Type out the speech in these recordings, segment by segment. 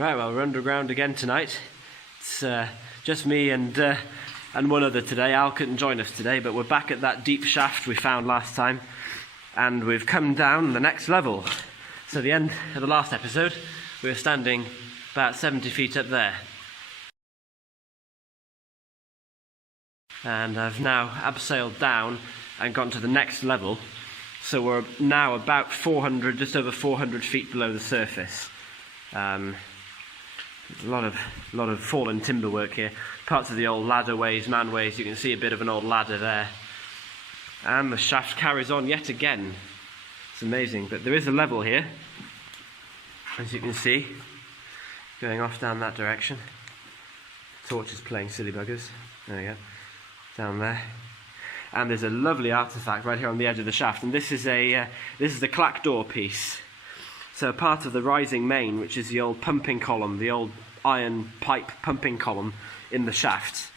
Right, well, we're underground again tonight. It's just me and one other today. Al couldn't join us today, but we're back at that deep shaft we found last time, and we've come down the next level. So the end of the last episode, we were standing about 70 feet up there. And I've now abseiled down and gone to the next level. So we're now about 400, just over 400 feet below the surface. There's a lot of fallen timber work here. Parts of the old ladderways, manways. You can see a bit of an old ladder there. And the shaft carries on yet again. It's amazing, but there is a level here, as you can see, going off down that direction. Torch is playing silly buggers. There we go. Down there. And there's a lovely artifact right here on the edge of the shaft. And this is the clack door piece. So part of the rising main, which is the old pumping column, the old iron pipe pumping column in the shaft.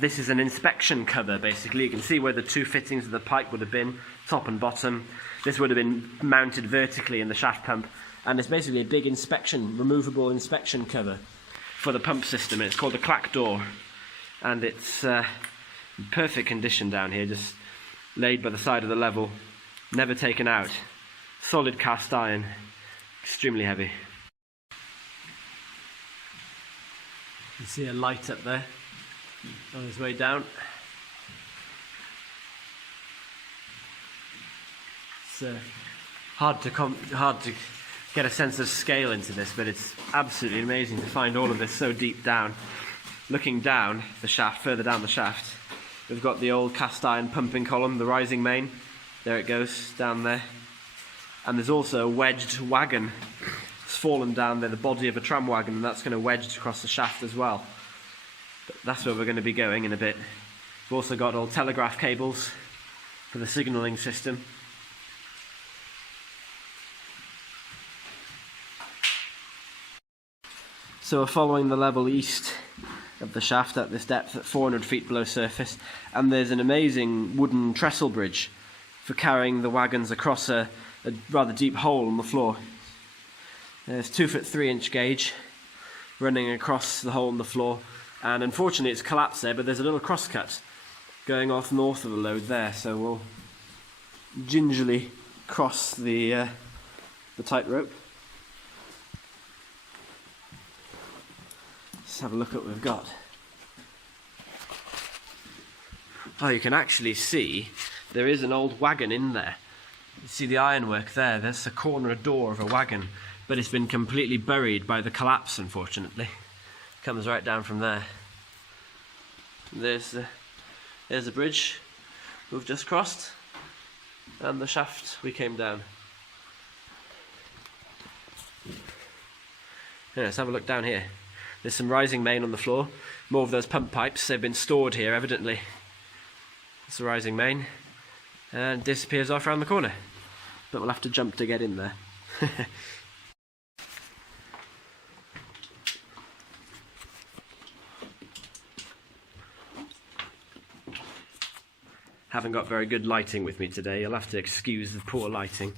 This is an inspection cover, basically. You can see where the two fittings of the pipe would have been, top and bottom. This would have been mounted vertically in the shaft pump. And it's basically a big removable inspection cover for the pump system. It's called the clack door. And it's in perfect condition down here, just laid by the side of the level, never taken out. Solid cast iron, extremely heavy. You can see a light up there on his way down. It's hard to get a sense of scale into this, but it's absolutely amazing to find all of this so deep down. Looking down the shaft, further down the shaft, we've got the old cast iron pumping column, the rising main. There it goes, down there. And there's also a wedged wagon. It's fallen down there, the body of a tram wagon, and that's going to wedge across the shaft as well. But that's where we're going to be going in a bit. We've also got old telegraph cables for the signalling system. So we're following the level east of the shaft at this depth at 400 feet below surface, and there's an amazing wooden trestle bridge for carrying the wagons across a rather deep hole in the floor. There's 2'3" gauge running across the hole in the floor, and unfortunately it's collapsed there, but there's a little crosscut going off north of the load there, so we'll gingerly cross the tightrope. Let's have a look at what we've got. Oh, you can actually see there is an old wagon in there. You see the ironwork there, there's the corner door of a wagon, but it's been completely buried by the collapse, unfortunately. Comes right down from there. There's the bridge we've just crossed, and the shaft we came down. Yeah, let's have a look down here. There's some rising main on the floor, more of those pump pipes. They've been stored here, evidently. It's the rising main, and disappears off around the corner. But we'll have to jump to get in there. Haven't got very good lighting with me today. You'll have to excuse the poor lighting.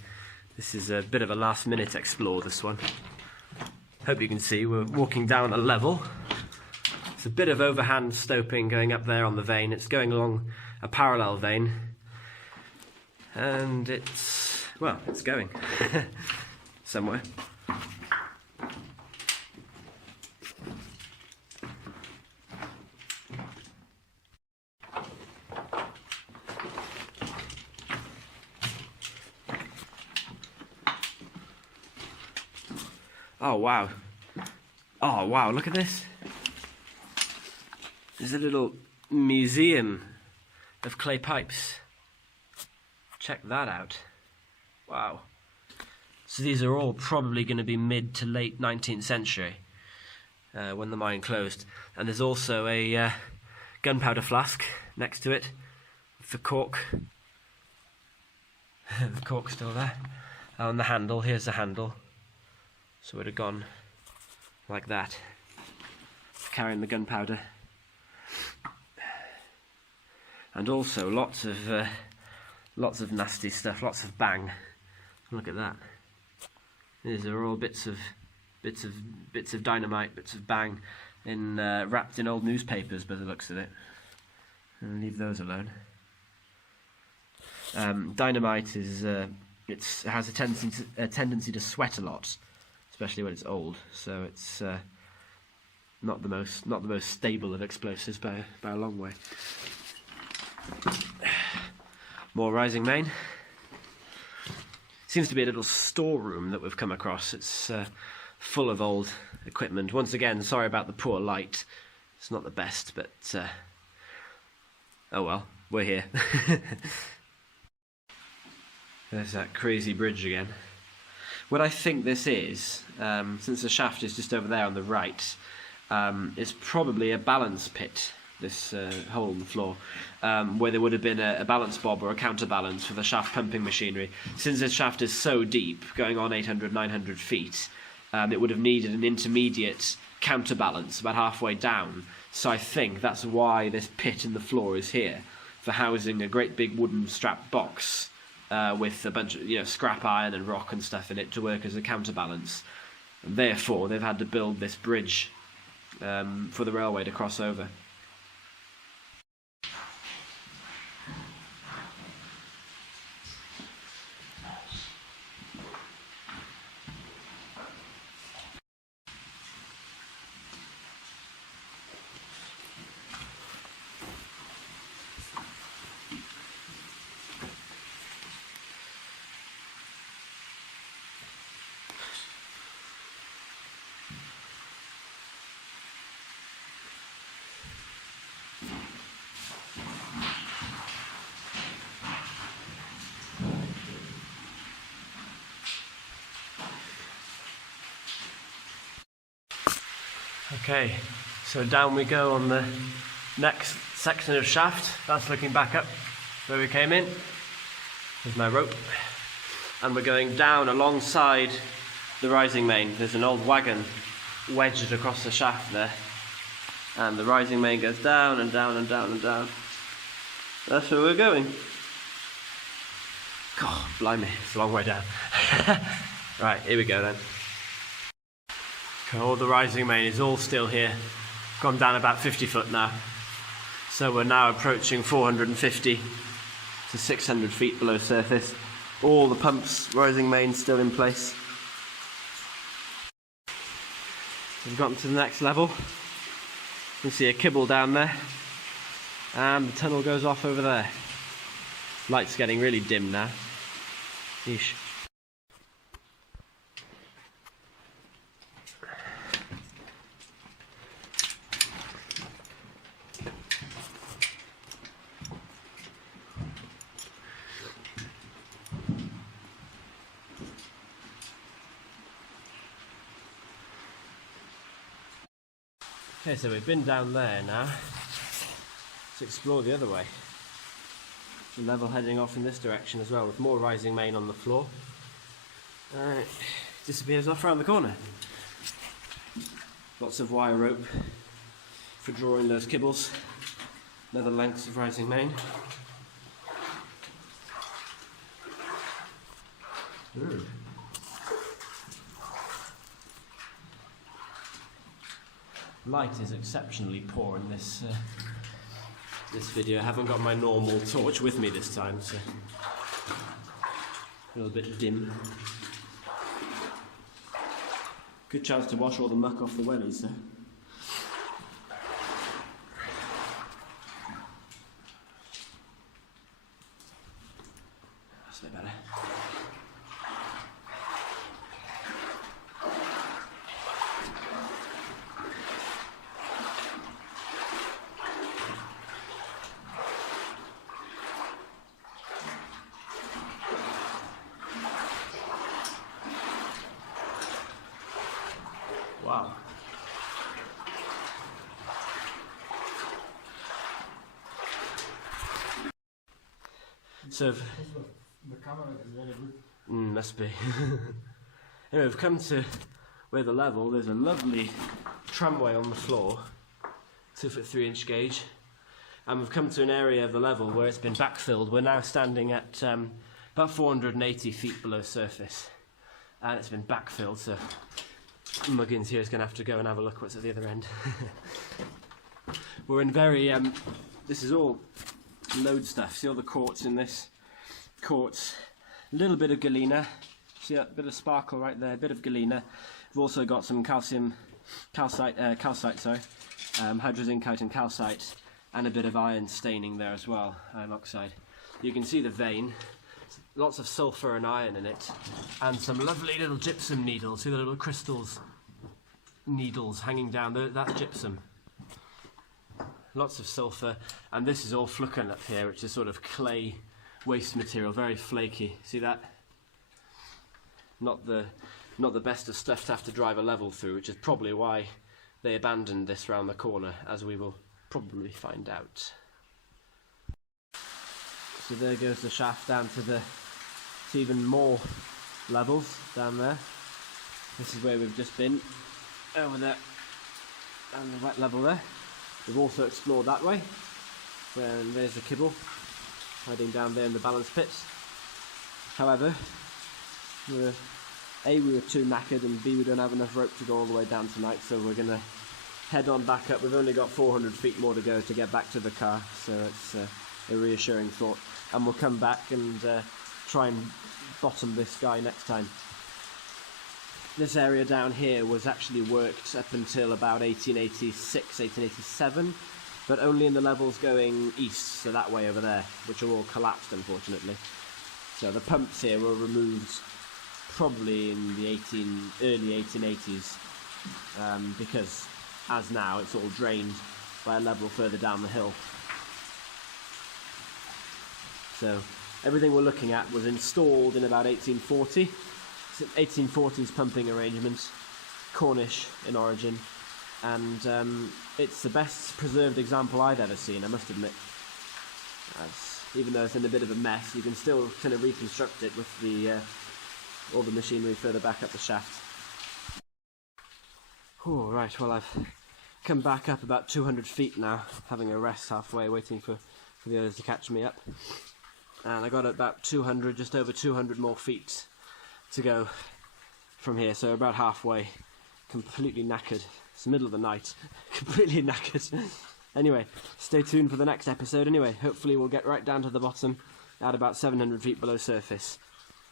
This is a bit of a last-minute explore, this one. Hope you can see we're walking down a level. It's a bit of overhand stoping going up there on the vein. It's going along a parallel vein. And it's going somewhere. Oh wow, look at this. There's a little museum of clay pipes. Check that out. Wow. So these are all probably going to be mid to late 19th century when the mine closed. And there's also a gunpowder flask next to it with the cork. The cork's still there. And the handle, here's the handle. So it would have gone like that, carrying the gunpowder. And also lots of nasty stuff, lots of bang. Look at that. These are all bits of bits of dynamite, bits of bang, wrapped in old newspapers by the looks of it. And leave those alone. Dynamite has a tendency to sweat a lot, especially when it's old. So it's not the most stable of explosives by a long way. More rising main. Seems to be a little storeroom that we've come across. It's full of old equipment. Once again, sorry about the poor light. It's not the best, but oh well, we're here. There's that crazy bridge again. What I think this is, since the shaft is just over there on the right, is probably a balance pit, this hole in the floor, where there would have been a balance bob or a counterbalance for the shaft pumping machinery. Since this shaft is so deep, going on 800, 900 feet, it would have needed an intermediate counterbalance about halfway down. So I think that's why this pit in the floor is here, for housing a great big wooden strap box with a bunch of scrap iron and rock and stuff in it to work as a counterbalance. And therefore, they've had to build this bridge for the railway to cross over. Okay, so down we go on the next section of shaft. That's looking back up where we came in. There's my rope. And we're going down alongside the rising main. There's an old wagon wedged across the shaft there. And the rising main goes down and down and down and down. That's where we're going. God, blimey, it's a long way down. Right, here we go then. All the rising main is all still here, gone down about 50 foot now. So we're now approaching 450 to 600 feet below surface. All the pumps, rising main still in place. We've gotten to the next level. You can see a kibble down there. And the tunnel goes off over there. Light's getting really dim now. Yeesh. Okay, so we've been down there now. Let's explore the other way. The level heading off in this direction as well, with more rising main on the floor. It disappears off around the corner. Lots of wire rope for drawing those kibbles. Another lengths of rising main. Ooh. Light is exceptionally poor in this video. I haven't got my normal torch with me this time, so a little bit dim. Good chance to wash all the muck off the wellies though. That's a bit better. Wow. So, the camera is very good. Must be. Anyway, we've come to where the level, there's a lovely tramway on the floor, 2-foot 3-inch gauge, and we've come to an area of the level where it's been backfilled. We're now standing at about 480 feet below surface, and it's been backfilled, so Muggins here is going to have to go and have a look what's at the other end. We're in very, this is all load stuff. See all the quartz in this? Quartz, a little bit of galena. See that bit of sparkle right there, a bit of galena. We've also got some calcium, calcite, hydrozincite and calcite, and a bit of iron staining there as well, iron oxide. You can see the vein, lots of sulphur and iron in it, and some lovely little gypsum needles. See the little crystals, needles hanging down, that's gypsum. Lots of sulphur, and this is all flucken up here, which is sort of clay waste material, very flaky. See that? Not the best of stuff to have to drive a level through, which is probably why they abandoned this round the corner, as we will probably find out. So there goes the shaft down to even more levels down there. This is where we've just been, over there, and the wet level there. We've also explored that way, and there's the kibble hiding down there in the balance pits. However, A, we were too knackered, and B, we don't have enough rope to go all the way down tonight, so we're going to head on back up. We've only got 400 feet more to go to get back to the car, so it's a reassuring thought. And we'll come back and try and bottom this guy next time. This area down here was actually worked up until about 1886, 1887, but only in the levels going east, so that way over there, which are all collapsed, unfortunately. So the pumps here were removed probably in the early 1880s, because as now it's all drained by a level further down the hill. So everything we're looking at was installed in about 1840. It's an 1840s pumping arrangement, Cornish in origin, and it's the best preserved example I've ever seen, I must admit. Even though it's in a bit of a mess, you can still kind of reconstruct it with all the machinery further back up the shaft. Oh, right, well I've come back up about 200 feet now, having a rest halfway, waiting for the others to catch me up. And I got about 200, just over 200 more feet to go from here, so about halfway, completely knackered. It's the middle of the night, completely knackered. Anyway, stay tuned for the next episode anyway. Hopefully we'll get right down to the bottom at about 700 feet below surface.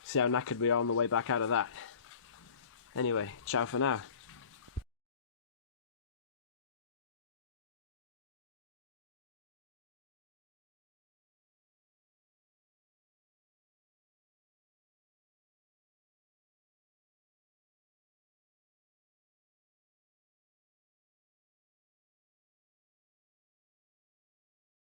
See how knackered we are on the way back out of that. Anyway, ciao for now.